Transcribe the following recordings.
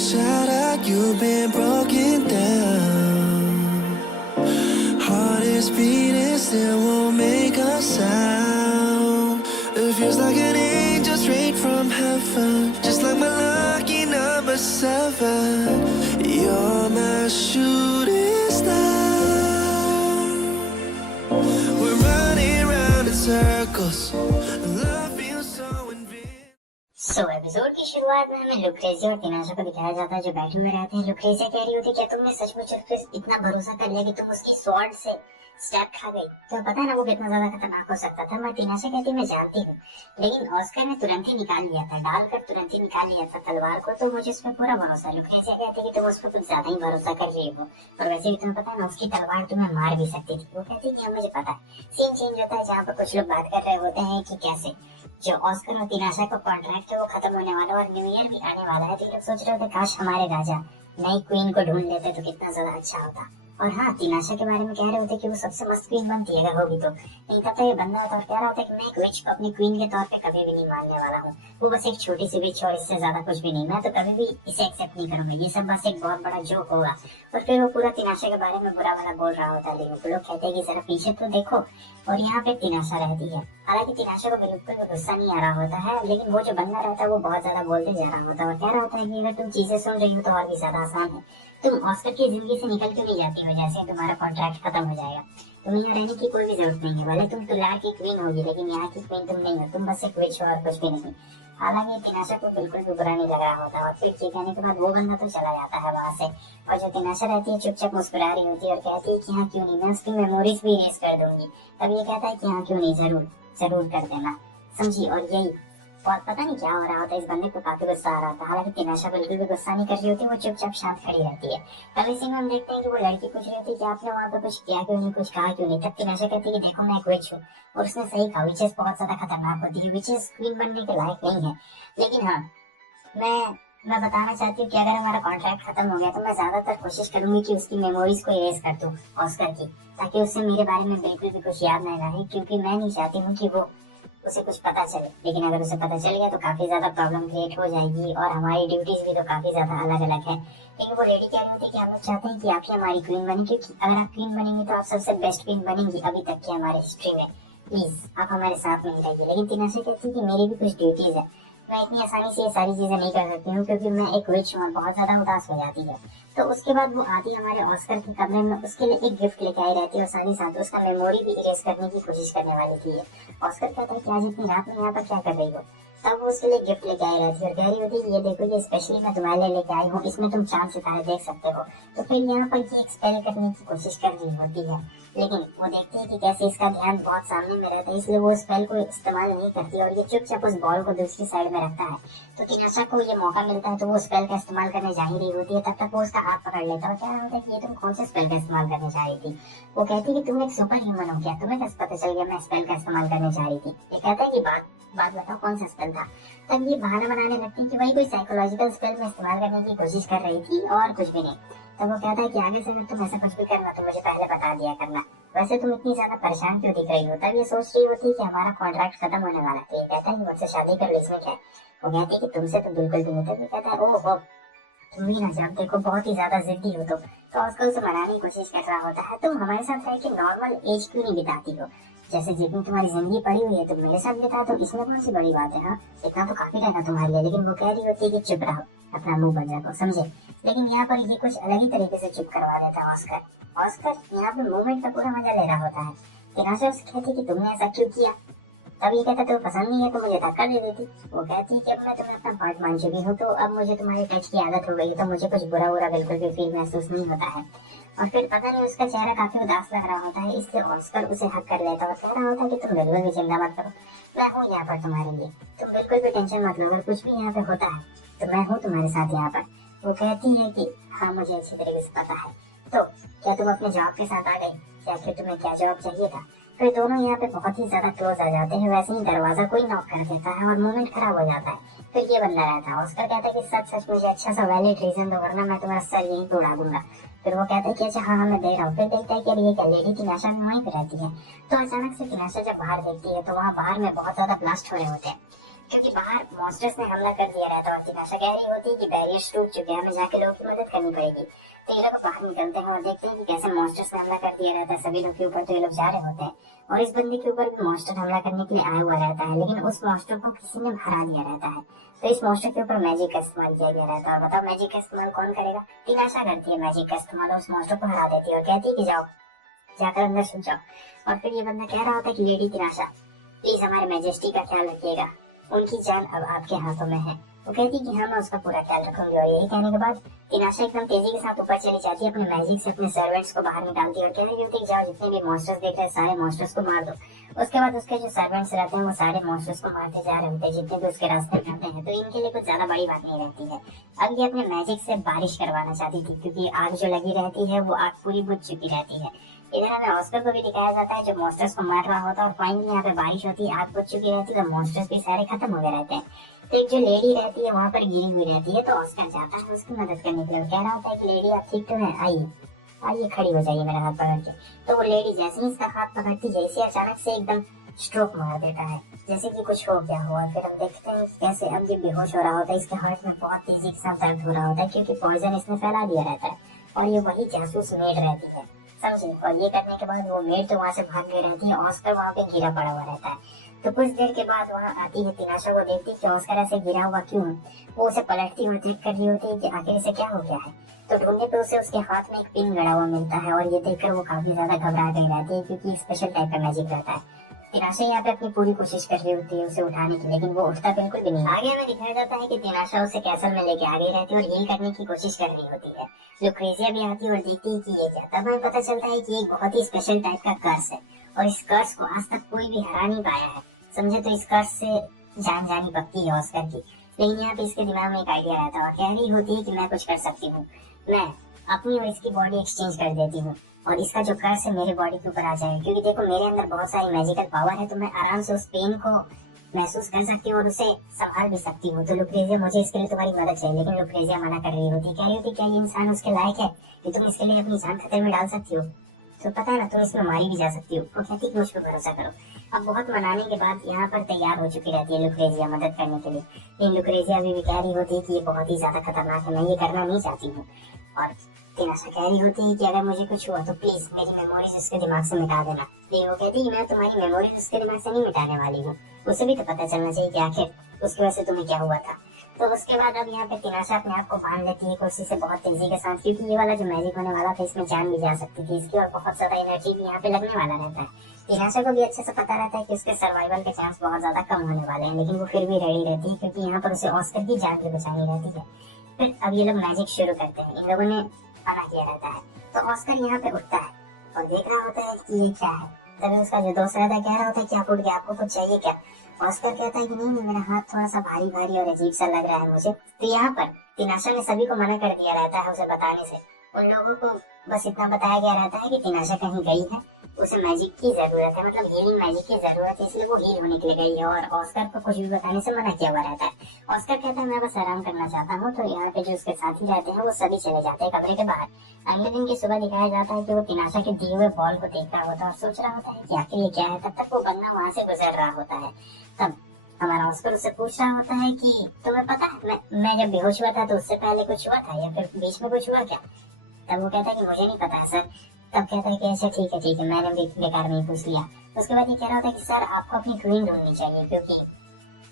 shout out, you've been broken down. Heart is beating, still won't make a sound. It feels like an angel straight from heaven, just like my lucky number 7. You're my shooting star. We're running round in circles. Love feels so episode की शुरुआत में हमें Lucrezia और तिनाशा को दिखाया जाता है जो बैठे में रहते हैं। लुक्रेजिया कह रही होती है, क्या तुमने सचमुच उस पर इतना भरोसा कर लिया कि तुम उसकी स्वॉर्ड से स्टैब खा गई? तो पता है ना वो कितना ज्यादा खतरनाक हो सकता था। मैं तिनाशा कहती मैं जानती हूँ, लेकिन ऑस्कर ने तुरंत ही निकाल लिया था, डालकर तुरंत ही निकाल लिया था तलवार को, तो मुझे उस पर पूरा भरोसा। लुक्रेजिया कहती है कि तुम उस पर कुछ ज्यादा ही भरोसा कर रही हो, और वैसे भी तुम्हें पता है ना उसकी तलवार तुम्हें मार भी सकती थी। वो कहती है कि मुझे पता है। सीन चेंज होता है जहाँ पर कुछ लोग बात कर रहे होते हैं कि कैसे जो ऑस्कर और तिनाशा का कॉन्ट्रैक्ट है वो खत्म होने वाला और न्यू ईयर भी आने वाला है। तो लोग सोच रहे थे काश हमारे राजा नई क्वीन को ढूंढ लेते तो कितना ज्यादा अच्छा होता। और हाँ, तिनाशा के बारे में कह रहे होते कि वो सबसे मस्त क्वीन बनती है अगर होगी तो। नहीं तब तो ये बंदा होता और कह रहा होता कि मैं एक विच को अपनी क्वीन के तौर पे कभी भी नहीं मानने वाला हूँ। वो बस एक छोटी सी विच और इससे ज्यादा कुछ भी नहीं। मैं तो कभी भी इसे एक्सेप्ट नहीं करूंगा, ये सब बस एक बहुत बड़ा जोक होगा। और फिर वो पूरा तिनाशा के बारे में बुरा वाला बोल रहा होता है। लेकिन लोग कहते हैं कि जरा पीछे तो देखो, और यहाँ पे तिनाशा रहती है। हालांकि तिनाशा को बिल्कुल भी गुस्सा नहीं आ रहा होता है, लेकिन वो जो बंदा रहता है वो बहुत ज्यादा बोलते जा रहा होता है और कह रहा होता है कि अगर तुम चीजें सुन रही हो तो और भी ज्यादा आसान है। तुम ऑस्कर की जिंदगी से निकल क्यों नहीं जाती हो जैसे तुम्हारा कॉन्ट्रैक्ट खत्म हो जाएगा? तुम्हें यहाँ रहने की कोई भी जरूरत नहीं है। भले तुम तुलार की क्वीन होगी, लेकिन यहाँ की क्वीन तुम नहीं हो, तुम बस एक विच हो और कुछ भी नहीं। हालांकि तिनाशा को बिल्कुल भी बुरा नहीं लग रहा होता और फिर ये कहने के बाद वो बंदा तो चला जाता है वहाँ से। और जो तिनाशा रहती है चुपचाप मुस्कुरा रही होती है और कहती है कि हाँ क्यों नहीं, मैं उसकी मेमोरीज भी इरेज कर दूंगी। तब ये कहता है कि हाँ क्यों नहीं, जरूर जरूर कर देना, समझी। और यही और पता नहीं क्या हो रहा होता है, इस बंदे को काफी गुस्सा आ रहा था। हालांकि तिनाशा बिल्कुल भी गुस्सा नहीं कर रही होती, वो चुपचाप शांत खड़ी रहती है। अगले सीन में हम देखते हैं कि वो लड़की पूछ रही होती है कि आपने वहाँ पे कुछ किया क्यों नहीं, कुछ कहा क्यों नहीं। तब तिनाशा कहती है कि देखो मैं एक विच हूँ, और उसने सही कहा, विचेस बहुत ज्यादा खतरनाक होती है, विचेस क्वीन बनने के लायक नहीं है। लेकिन हाँ, मैं बताना चाहती हूँ कि अगर हमारा कॉन्ट्रैक्ट खत्म हो गया तो मैं ज्यादातर कोशिश करूंगी कि उसकी मेमोरीज को इरेज कर दूं ऑस्कर की, ताकि उससे मेरे बारे में बिल्कुल भी कुछ याद न रहे, क्योंकि मैं नहीं चाहती हूँ कि वो उसे कुछ पता चले। लेकिन अगर उसे पता चल गया तो काफी ज्यादा प्रॉब्लम क्रिएट हो जाएगी और हमारी ड्यूटीज भी तो काफी ज्यादा अलग अलग है। लेकिन वो लेडी कह रही थी कि हम लोग चाहते हैं कि आप ही हमारी क्वीन बने, क्योंकि अगर आप क्वीन बनेंगी तो आप सबसे बेस्ट क्वीन बनेंगी अभी तक की हमारी हिस्ट्री में। प्लीज आप हमारे साथ नहीं रहिए। लेकिन तिनाशा कहती है कि मेरी भी कुछ ड्यूटीज है, मैं इतनी आसानी से ये सारी चीजें नहीं कर सकती हूँ, क्योंकि मैं एक विच हूँ, बहुत ज्यादा उदास हो जाती है। तो उसके बाद वो आती हमारे ऑस्कर के कमरे में, उसके लिए एक गिफ्ट लेके आई रहती है और साथ ही साथ उसका मेमोरी भी इरेज करने की कोशिश करने वाली थी। ऑस्कर कहता है कि आज इतनी रात में यहाँ पर क्या कर रही हो? तब वो उसके लिए गिफ्ट लेके आई रहती है और कह रही होती है ये देखो, ये स्पेशली मैं तुम्हारे लिए लेके आई हूँ, इसमें तुम चांद सितारे देख सकते हो। तो फिर यहाँ पर ये एक्सपेल करने की कोशिश कर रही होती है, लेकिन वो देखती है कि कैसे इसका ध्यान बहुत सामने में रहता है, इसलिए वो स्पेल को इस्तेमाल नहीं करती और ये चुपचाप उस बॉल को दूसरी साइड में रखता है। तो तिनाशा को ये मौका मिलता है तो वो स्पेल का इस्तेमाल करने जा ही रही होती है, तब तक वो उसका हाथ पकड़ लेता है और कह रहा होता है कि ये तुम कौन से स्पेल का इस्तेमाल करने जा रही थी? वो कहती है कि तुम एक सुपर ह्यूमन हो क्या, तुम्हें कैसे पता चल गया मैं स्पेल का इस्तेमाल करने जा रही थी? ये कहता है कि बात बताओ कौन सा स्पेल था? तब ये बहाना बनाने लगती है कि वही कोई साइकोलॉजिकल स्पेल में इस्तेमाल करने की कोशिश कर रही थी और कुछ भी नहीं। तब वो कहता है कि आगे से अगर तुम ऐसा कुछ भी करना तो मुझे पहले बता दिया करना, वैसे तुम इतनी ज्यादा परेशान क्यों दिख रही हो? तब ये सोच रही होती है कि हमारा कॉन्ट्रैक्ट खत्म होने वाला है। ये कहता है कि मुझसे शादी कर लो, इसमें क्या? वो कहती है कि तुमसे तो बिल्कुल भी नहीं। तब ये कहता है ओह तुम भी ना जब देखो बहुत ही ज्यादा जिद्दी हो तो ऑस्कर उसे मनाने की कोशिश कर रहा होता है, तुम हमारे साथ रह के नॉर्मल एज क्यों नहीं बिताती हो? जैसे जितनी तुम्हारी जिंदगी पड़ी हुई है तुम मेरे साथ बिता दो, इसमें कौन सी बड़ी बात है? हाँ इतना तो काफी रहना तुम्हारे लिए। लेकिन वो कह रही होती है कि चुप रहो, अपना मुंह बंद रखो, समझे? लेकिन यहाँ पर ये कुछ अलग ही तरीके से चुप करवा देता है ऑस्कर। ऑस्कर यहाँ पर मूवमेंट का पूरा मजा ले रहा होता है। तिनाशा उससे कहती कि तुमने ऐसा क्यों किया? तब ये कहता तुम्हें पसंद नहीं है तो मुझे धक्का दे देती। वो कहती है कि अब मैं तुम्हें अपना पार्ट मान चुकी हूँ, तो अब मुझे तुम्हारे टच की आदत हो गई, तो मुझे कुछ बुरा बिल्कुल भी फील महसूस नहीं होता है। और फिर पता नहीं उसका चेहरा काफी उदास लग रहा होता है, इसलिए ऑस्कर उसे हक कर लेता और कह रहा होता है कि तुम बिल्कुल भी चिंता मत करो, मैं हूँ यहाँ पर तुम्हारे लिए, तुम बिल्कुल भी टेंशन मत लो, अगर कुछ भी यहाँ पे होता है तो मैं हूँ तुम्हारे साथ यहाँ पर। वो कहती है कि हाँ मुझे अच्छी तरीके से पता है, तो क्या तुम अपने जॉब के साथ आ गई या फिर तुम्हें क्या जॉब चाहिए था? फिर दोनों यहाँ पे बहुत ही ज्यादा क्लोज आ जाते हैं। वैसे ही दरवाजा कोई नॉक कर देता है और मोमेंट खराब हो जाता है। फिर ये बंदा रहता है, उसका कहता है कि सच मुझे अच्छा सा वैलिड रीजन दो वरना मैं तुम्हारा सर यहीं पे उड़ा दूंगा। फिर वो कहता है कि अच्छा हाँ मैं दे रहा हूँ। फिर देखता है कि अरे ये क्या लेडी तिनाशा भी वहीं पे रहती है। तो अचानक से तिनाशा जब बाहर देखती है तो वहाँ बाहर में बहुत ज्यादा ब्लास्ट हो रहे होते हैं। क्योंकि बाहर मॉन्स्टर्स ने हमला कर दिया रहता है और तिनाशा कह रही होती है कि बैरियर्स टूट चुके हैं, हमें जाके लोगों की मदद करनी पड़ेगी। तो ये लोग बाहर निकलते हैं और देखते हैं कि कैसे मॉन्स्टर्स ने हमला कर दिया रहता है सभी लोग के ऊपर। तो ये लोग जा रहे होते हैं और इस बंदे के ऊपर भी मॉन्स्टर हमला करने के लिए आया हुआ रहता है, लेकिन उस मॉन्स्टर को किसी ने हरा दिया रहता है। तो इस मॉन्स्टर के ऊपर मैजिक का इस्तेमाल किया गया रहता है। और बताओ मैजिक का इस्तेमाल कौन करेगा? तिनाशा करती है मैजिक का इस्तेमाल, उस मॉन्स्टर को हरा देती है और कहती है कि जाओ जाकर अंदर छुप जाओ। और फिर ये बंदा कह रहा होता है कि लेडी तिनाशा प्लीज हमारे मैजेस्टी का ख्याल रखिएगा, उनकी जान अब आपके हाथों में है। वो कहती है कि हाँ मैं उसका पूरा ख्याल रखूंगी। और यही कहने के बाद तिनाशा एकदम तेजी के साथ ऊपर चली जाती है, अपने मैजिक से अपने सर्वेंट्स को बाहर निकालती है और कह रही होती है जाओ जितने भी मॉन्स्टर्स देख रहे हैं सारे मॉन्स्टर्स को मार दो। उसके बाद उसके जो सर्वेंट्स रहते हैं वो सारे मॉन्स्टर्स को मारते जा रहे होते हैं जितने भी उसके रास्ते में आते हैं। तो इनके लिए कुछ ज्यादा बड़ी बात नहीं रहती है। अब ये अपने मैजिक से बारिश करवाना चाहती थी, क्योंकि आग जो लगी रहती है वो आग पूरी बुझ चुकी रहती है। इधर हमें ऑस्कर को भी दिखाया जाता है जो मॉन्स्टर्स को मार रहा होता है और फाइनली यहाँ पे बारिश होती है, आग बुझ चुकी रहती है, तो मॉन्स्टर्स भी सारे खत्म हो गए रहते हैं। तो एक जो लेडी रहती है वहाँ पर गिरी हुई रहती है, तो ऑस्कर जाता है उसकी मदद करने के लिए, कह रहा होता है कि लेडी आप ठीक तो है, आइए आइए खड़ी हो जाइए मेरा हाथ पकड़ के। तो वो लेडी जैसे ही इसका हाथ पकड़ती जैसे अचानक से एकदम स्ट्रोक मार देता है, जैसे कि कुछ हो गया हुआ। फिर हम देखते हैं कैसे अब ये बेहोश हो रहा होता है, इसके हार्ट में बहुत तेजी के साथ दर्द हो रहा होता है क्योंकि पॉइजन इसने फैला दिया रहता है। और ये वही जासूस मेड रहती है, समझे। और ये करने के बाद वो मेड तो वहाँ से भाग गई रहती है, ऑस्कर वहाँ पे गिरा पड़ा हुआ रहता है। तो कुछ देर के बाद वहाँ आती है तिनाशा को देखती कि ऑस्कर ऐसे गिरा हुआ क्यों है। वो उसे पलटती हुई चेक कर रही होती है कि आखिर इसे क्या हो गया है। तो ढूंढने पे उसे उसके हाथ में एक पिन गड़ा हुआ मिलता है और ये देखकर वो काफी ज्यादा घबरा गई रहती है क्योंकि स्पेशल टाइप का मैजिक रहता है। तिनाशा यहाँ पे अपनी पूरी कोशिश कर रही होती है उसे उठाने की, लेकिन वो उठता बिल्कुल भी नहीं। आगे हमें दिखाया जाता है कि तिनाशा उसे कैसल में लेके आ गई रहती है और हील करने की कोशिश कर रही होती है। लुक्रेजिया भी आती है और देखती है कि ये क्या। तब हमें पता चलता है कि एक बहुत ही स्पेशल टाइप का कर्स है और इस कर्स को आज तक कोई भी हरा नहीं पाया है, समझे। तो इस कर्स से जान जानी पकती है ऑस्कर की। लेकिन यहाँ पे इसके दिमाग में एक आइडिया रहता है और कह रही होती है कि मैं कुछ कर सकती हूँ, मैं अपनी और इसकी बॉडी एक्सचेंज कर देती हूँ और इसका जो कर्स है मेरे बॉडी के ऊपर आ जाएगा, क्योंकि देखो मेरे अंदर बहुत सारी मैजिकल पावर है, तो मैं आराम से उस पेन को महसूस कर सकती हूँ और उसे संभाल भी सकती हूँ। तो लुक्रेजिया मुझे इसके लिए तुम्हारी मदद चाहिए। लेकिन लुक्रेजिया मना कर रही होती, कह रही होती क्या ये इंसान उसके लायक है कि तुम इसके लिए अपनी जान खतरे में डाल सकती हो। तो पता है ना तुम इसमें मारी भी जा सकती हो। वो कहती मुझ पर भरोसा करो। अब बहुत मनाने के बाद यहाँ पर तैयार हो चुकी रहती है लुक्रेजिया मदद करने के लिए। लेकिन लुक्रेजिया अभी भी कह रही होती है कि ये बहुत ही ज्यादा खतरनाक है, मैं ये करना नहीं चाहती हूँ। और तिनाशा कह रही होती है कि अगर मुझे कुछ हुआ तो प्लीज मेरी मेमोरीज उसके दिमाग से मिटा देना। लेकिन वो कहती है मैं तुम्हारी मेमोरीज उसके दिमाग से नहीं मिटाने वाली हूँ, उसे भी तो पता चलना चाहिए कि आखिर उसकी वजह से तुम्हें क्या हुआ था। तो उसके बाद अब यहाँ पे तिनाशा अपने आप को बांध लेती है कुर्सी से बहुत तेजी के साथ, क्योंकि ये वाला जो मैजिक होने वाला था इसमें जान भी जा सकती थी इसकी और बहुत ज्यादा एनर्जी भी यहाँ पे लगने वाला रहता है। तिनाशा को भी अच्छे से पता रहता है कि उसके सर्वाइवल के चांस बहुत ज्यादा कम होने वाले हैं, लेकिन वो फिर भी रेडी रहती है क्योंकि यहाँ पर उसे ऑस्कर की जान भी बचानी रहती है। फिर अब ये लोग मैजिक शुरू करते हैं, इन लोगों ने मना किया रहता है। तो ऑस्कर यहाँ पे उठता है और देख रहा होता है कि ये क्या है। तभी उसका जो दोस्त रहता है कह रहा होता है कि आप उठ गए, आपको कुछ चाहिए क्या। ऑस्कर कहता है कि नहीं मेरा हाथ थोड़ा सा भारी भारी और अजीब सा लग रहा है मुझे। तो यहाँ पर तिनाशा ने सभी को मना कर दिया रहता है उसे बताने से। उन लोगों को बस इतना बताया गया रहता है कि तिनाशा कहीं गई है, उसे मैजिक की जरूरत है, मतलब हीलिंग मैजिक की जरूरत है, इसलिए वो हील होने के लिए गई है। और ऑस्कर को कुछ भी बताने से मना किया हुआ रहता है। ऑस्कर कहता है मैं बस आराम करना चाहता हूँ। तो यहाँ पे जो उसके साथी रहते हैं वो सभी चले जाते हैं कमरे के बाहर। अगले दिन की सुबह दिखाया जाता है कि वो तिनाशा के दिए हुए बॉल को देख रहा होता है और सोच रहा होता है कि आखिर ये क्या है। तब तक वो बंदा वहाँ से गुजर रहा होता है। तब हमारा ऑस्कर उससे पूछ रहा होता है कि तुम्हें पता है मैं जब बेहोश हुआ था तो उससे पहले कुछ हुआ था या फिर बीच में कुछ हुआ क्या। तब वो कहता है कि मुझे नहीं पता है सर। तब कहता है कि अच्छा ठीक है मैंने भी बेकार में पूछ लिया। उसके बाद ये कह रहा होता है कि सर आपको अपनी क्वीन ढूंढनी चाहिए, क्योंकि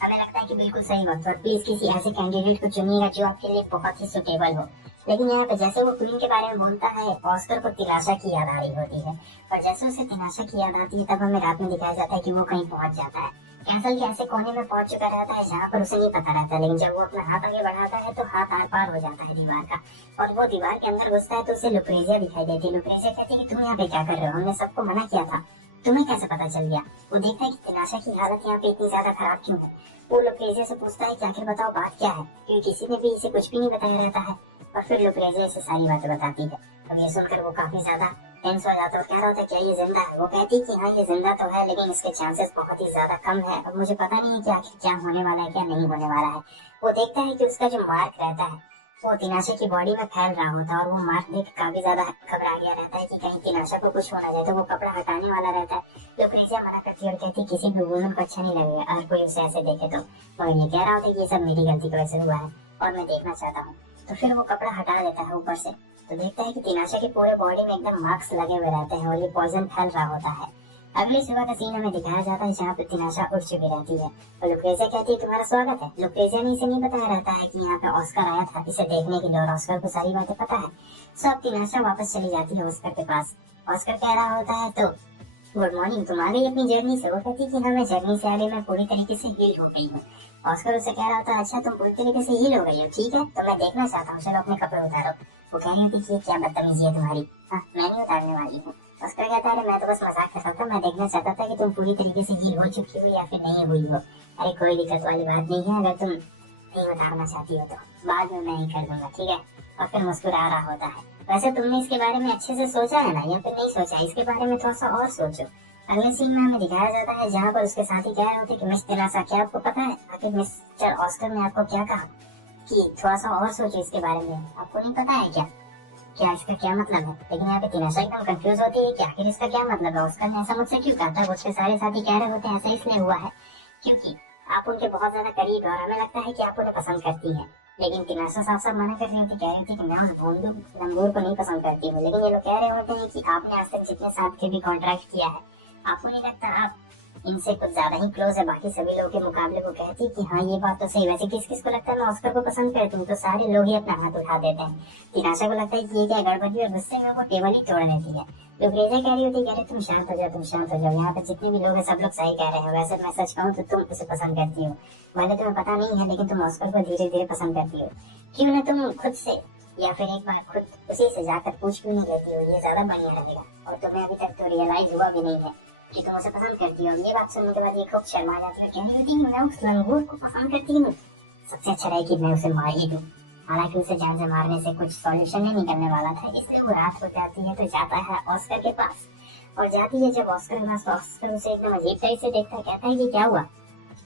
हमें लगता है कि बिल्कुल सही वक्त पर प्लीज किसी ऐसे कैंडिडेट को चुनिएगा जो आपके लिए बहुत ही सुटेबल हो। लेकिन यहाँ पे जैसे वो क्वीन के बारे में बोलता है ऑस्कर को तिनाशा की याद आ रही होती है और जैसे उसे तिनाशा की याद आती है तब हमें रात में दिखाया जाता है कि वो कहीं पहुंच जाता है, कैसल के ऐसे कोने में पहुंच चुका रहता है जहाँ पर उसे नहीं पता रहता। लेकिन जब वो अपना हाथ आगे बढ़ाता है तो हाथ आर पार हो जाता है दीवार का और वो दीवार के अंदर घुसता है तो उसे लुक्रेजिया दिखाई देती है। लुक्रेजिया कहती है कि तुम यहाँ पे क्या कर रहे हो, हमने सबको मना किया था, तुम्हें कैसे पता चल गया। वो देखता है कि तिनाशा की हालत यहाँ पे इतनी ज्यादा खराब क्यों है। वो लुक्रेजिया से पूछता है कि आखिर बताओ बात क्या है, क्योंकि किसी ने भी इसे कुछ भी नहीं बताया रहता है। और फिर लुक्रेजिया इसे सारी बातें बताती है। अब ये सुनकर वो काफी ज्यादा टेंस हो जाता है और कह रहा होता है क्या ये जिंदा है। वो कहती है कि हाँ ये जिंदा तो है लेकिन इसके चांसेस बहुत ही ज्यादा कम है। अब मुझे पता नहीं है कि आखिर क्या होने वाला है क्या नहीं होने वाला है। वो देखता है कि उसका जो मार्क रहता है वो तिनाशा की बॉडी में फैल रहा होता है और वो मार्क देख काफी ज्यादा घबरा गया रहता है कि कहीं तिनाशा को कुछ होना जाए, तो वो कपड़ा हटाने वाला रहता है। लुक्रेजिया मना करती है और कहती है किसी भी वुमन को अच्छा नहीं लगेगा अगर कोई उसे ऐसे देखे तो। और ये कह रहा होता है कि ये सब मेरी गलती की वजह से हुआ है और मैं देखना चाहता हूँ। तो फिर वो कपड़ा हटा देता है ऊपर से, तो देखता है कि तिनाशा के पूरे बॉडी में एकदम मार्क्स लगे हुए रहते हैं और ये पॉइजन फैल रहा होता है। अगली सुबह का सीन हमें दिखाया जाता है जहाँ पे तिनाशा उठ चुकी रहती है और लुक्रेजिया कहती है तुम्हारा स्वागत है। लुक्रेजिया ने इसे नहीं बताया रहता है कि यहाँ पे ऑस्कर आया था इसे देखने के लिए और ऑस्कर को सारी बातें पता है। सब तिनाशा वापस चली जाती है ऑस्कर के पास। ऑस्कर कह रहा होता है तो गुड मॉर्निंग, तुम आ गई अपनी जर्नी से। वो कहती है कि हाँ मैं जर्नी से आ गई, मैं पूरी तरीके से हील हो गई हूँ। ऑस्कर उसे कह रहा होता है अच्छा तुम पूरी तरीके से हील हो गई हो, ठीक है तो मैं देखना चाहता हूँ, चलो अपने कपड़े उतारो। वो कह रही होती है क्या बदतमीजी है तुम्हारी, हाँ मैं नहीं उतारने वाली हूँ। ऑस्कर कहता है मैं तो बस मजाक कर रहा था, मैं देखना चाहता था कि तुम पूरी तरीके से हील हो चुकी हो या फिर नहीं हुई हो। अरे कोई दिक्कत वाली बात नहीं है, अगर तुम नहीं उतारना चाहती हो तो बाद में मैं ही कर दूंगा, ठीक है। और फिर मुस्कुरा रहा होता है। वैसे तुमने इसके बारे में अच्छे से सोचा है ना या फिर नहीं सोचा, इसके बारे में थोड़ा सा और सोचो। अगले सीन में हमें दिखाया जाता है जहाँ पर उसके साथी कह रहे होते कि मिस तिनाशा क्या आपको पता है आखिर मिस्टर ऑस्कर ने आपको क्या कहा कि थोड़ा सा और सोचो इसके बारे में, आपको नहीं पता है क्या क्या इसका क्या मतलब है। लेकिन यहाँ पे तिनाशा एकदम कंफ्यूज होती है कि आखिर इसका क्या मतलब है, ऑस्कर ने ऐसा मुझसे क्यों कहा था। उसके सारे साथी कह रहे होते हैं ऐसा इसलिए हुआ है क्योंकि आप उनके बहुत ज्यादा करीब और हमें लगता है कि आप उन्हें पसंद करती हैं। लेकिन तिनाशा साफ साफ मना कर रही होती, कह रही थी कि मैं उस भोंदू लंगूर को नहीं पसंद करती हूँ। लेकिन ये लोग कह रहे होते हैं कि आपने आज तक जितने साथ के भी कॉन्ट्रैक्ट किया है आपको नहीं लगता आप इनसे कुछ ज्यादा ही क्लोज है बाकी सभी लोगों के मुकाबले। वो कहती कि हाँ ये बात तो सही, वैसे किस किस को लगता है मैं ऑस्कर को पसंद करती हूँ, तो सारे लोग ही अपना हाथ उठा देते हैं। तिनाशा को लगता है कि ये क्या गड़बड़ी, और गुस्से में वो टेबल ही तोड़ देती है। लुक्रेजिया कह रही होती है तुम शांत हो जाओ, तुम शांत हो जाओ, यहाँ पे जितने भी लोग हैं सब लोग सही कह रहे हैं। वैसे मैं सच कहूँ तो तुम उसे पसंद करती हो, भले तुम्हें पता नहीं है लेकिन तुम ऑस्कर को धीरे धीरे पसंद करती हो। क्यों ना तुम खुद से या फिर एक बार खुद उसी से जाकर पूछ क्यों नहीं लेती हो, ये ज्यादा बढ़िया रहेगा। और तुम्हें अभी तक तो रियलाइज हुआ भी नहीं है कि तुम उसे पसंद करती हो। ये बात सुनने के बाद ये खूब शर्मा जाती है, कहने लगती है मैं उस लंगूर को पसंद करती हूँ, सबसे अच्छा रहे कि मैं उसे मार ही दूं। हालांकि उसे जान से मारने से कुछ सॉल्यूशन नहीं निकलने वाला था, इसलिए वो रात हो जाती है तो जाता है ऑस्कर के पास। और जाती है जब ऑस्कर के पास, ऑस्कर उसे एकदम अजीब तरह से देखता है, कहता है कि क्या हुआ।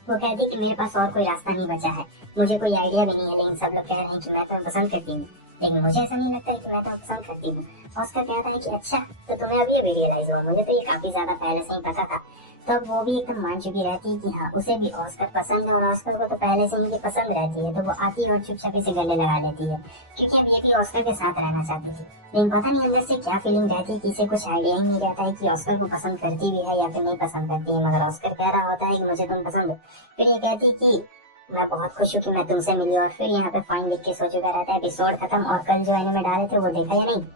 वो कहती है कि मेरे पास और कोई रास्ता नहीं बचा है, मुझे कोई आइडिया भी नहीं है, लेकिन सब लोग कह रहे हैं कि मैं तुम्हें पसंद करती हूँ, लेकिन मुझे ऐसा नहीं लगता है कि मैं तुम्हें पसंद करती हूँ। ऑस्कर कहता है कि अच्छा तो तुम्हें अभी अभी रियलाइज हुआ, मुझे तो ये काफी ज्यादा पहले से ही पता था। तब वो भी एकदम मान चुकी रहती है कि हाँ उसे भी ऑस्कर पसंद है और ऑस्कर को तो पहले से ही पसंद रहती है। तो वो आती है और चुपचापी से गले लगा लेती है क्योंकि अब ये भी ऑस्कर के साथ रहना चाहती थी। लेकिन पता नहीं अंदर से क्या फीलिंग रहती है कि इसे कुछ आइडिया ही नहीं रहता है कि ऑस्कर को पसंद करती भी है या फिर नहीं पसंद करती है। मगर ऑस्कर कह रहा होता है कि मुझे तुम पसंद हो। फिर ये कहती कि मैं बहुत खुश हूँ कि मैं तुमसे मिली। और फिर यहाँ पे फाइन लिख के सो चुका रहता है, एपिसोड खत्म। और कल जो एनिमे डाले थे वो देखा या नहीं?